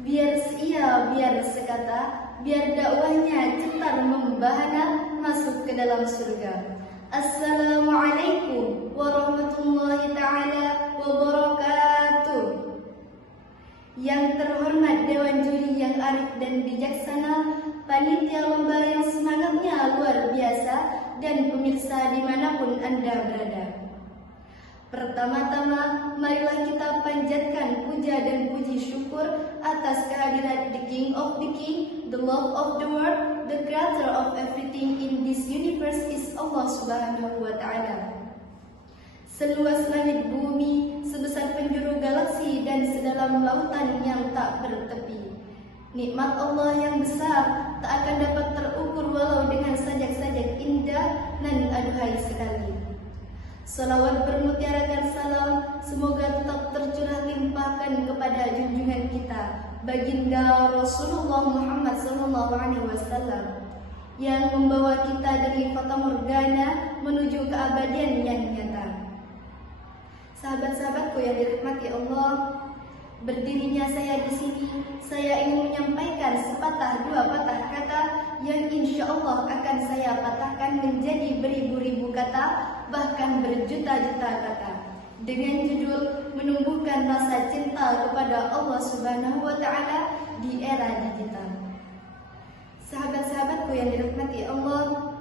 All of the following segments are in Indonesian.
Biar ia biar sekata, biar dakwahnya cetar membahana masuk ke dalam surga. Assalamualaikum warahmatullahi ta'ala wabarakatuh. Yang terhormat Dewan Juri yang arif dan bijaksana, panitia lomba yang semangatnya luar biasa, dan pemirsa dimanapun Anda berada. Pertama-tama, marilah kita panjatkan puja dan puji syukur atas kehadirat the King of the King, the Lord of the world, the creator of everything in this universe is Allah Subhanahu wa Ta'ala. Seluas langit bumi, sebesar penjuru galaksi, dan sedalam lautan yang tak bertepi. Nikmat Allah yang besar tak akan dapat terukur walau dengan sajak-sajak indah nan aduhai sekali. Salawat bermutiarakan salam semoga tetap tercurah limpahkan kepada junjungan kita, baginda Rasulullah Muhammad SAW, yang membawa kita dari fata morgana menuju keabadian yang nyata. Sahabat-sahabatku yang dirahmati Allah, berdirinya saya di sini, saya ingin menyampaikan sepatah dua patah kata yang insya Allah akan saya patahkan menjadi beribu-ribu kata, bahkan berjuta-juta kata, dengan judul menumbuhkan rasa cinta kepada Allah Subhanahu wa Ta'ala di era digital. Sahabat-sahabatku yang dirahmati Allah,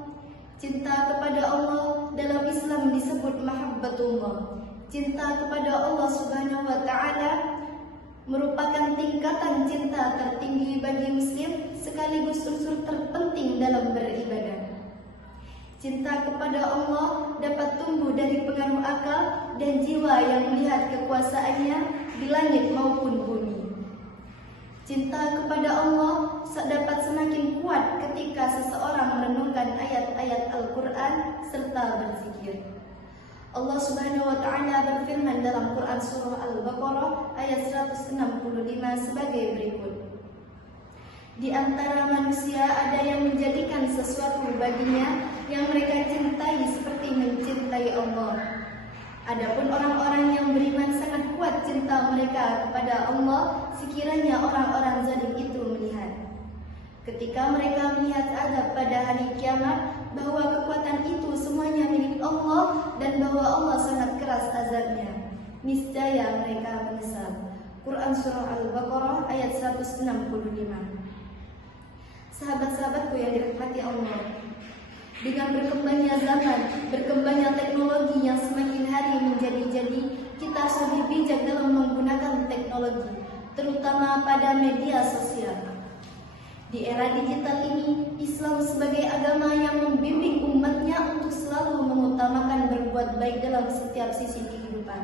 cinta kepada Allah dalam Islam disebut mahabbatullah. Cinta kepada Allah Subhanahu wa Ta'ala merupakan tingkatan cinta tertinggi bagi muslim, sekaligus unsur terpenting dalam beribadah. Cinta kepada Allah dapat tumbuh dari pengaruh akal dan jiwa yang melihat kekuasaannya di langit maupun bumi. Cinta kepada Allah dapat semakin kuat ketika seseorang merenungkan ayat-ayat Al-Quran serta berzikir. Allah Subhanahu wa Ta'ala berfirman dalam Quran surah Al-Baqarah ayat 165 sebagai berikut. Di antara manusia ada yang menjadikan sesuatu baginya yang mereka cintai seperti mencintai Allah. Adapun orang-orang yang beriman sangat kuat cinta mereka kepada Allah sekiranya orang-orang zalim itu melihat. Ketika mereka melihat azab pada hari kiamat, bahwa kekuatan itu semuanya milik Allah dan bahwa Allah sangat keras azabnya, niscaya mereka menyesal. Quran surah Al-Baqarah ayat 165. Sahabat-sahabatku yang dirahmati Allah, dengan berkembangnya zaman, berkembangnya teknologi yang semakin hari menjadi-jadi, kita harus lebih bijak dalam menggunakan teknologi, terutama pada media sosial. Di era digital ini, Islam sebagai agama yang membimbing umatnya untuk selalu mengutamakan berbuat baik dalam setiap sisi kehidupan.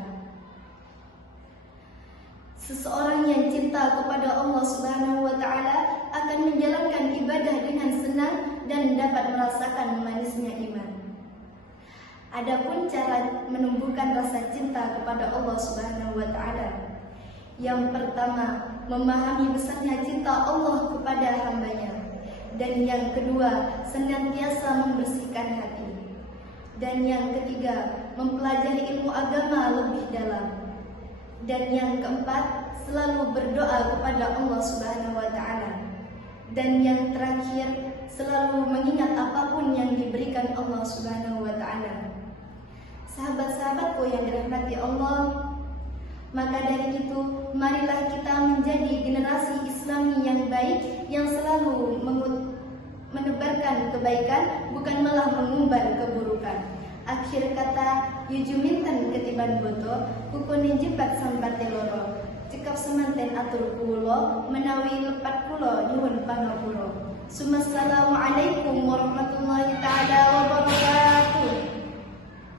Seseorang yang cinta kepada Allah Subhanahu wa Ta'ala akan menjalankan ibadah dengan senang dan dapat merasakan manisnya iman. Adapun cara menumbuhkan rasa cinta kepada Allah Subhanahu wa Ta'ala, yang pertama, memahami besarnya cinta Allah kepada hambanya. Dan yang kedua, senantiasa membersihkan hati. Dan yang ketiga, mempelajari ilmu agama lebih dalam. Dan yang keempat, selalu berdoa kepada Allah Subhanahu wa Ta'ala. Dan yang terakhir, selalu mengingat apapun yang diberikan Allah Subhanahu wa Ta'ala. Sahabat-sahabatku yang dirahmati Allah, maka dari itu, marilah kita menjadi generasi Islami yang baik, yang selalu menebarkan kebaikan, bukan malah mengumbar keburukan. Akhir kata, yujuminten ketiban boto, kukuni jipat sambate loro, cekap semanten atur kulo, menawi lepat kulo nyuwun pangapuro. Assalamualaikum warahmatullahi ta'ala wabarakatuh.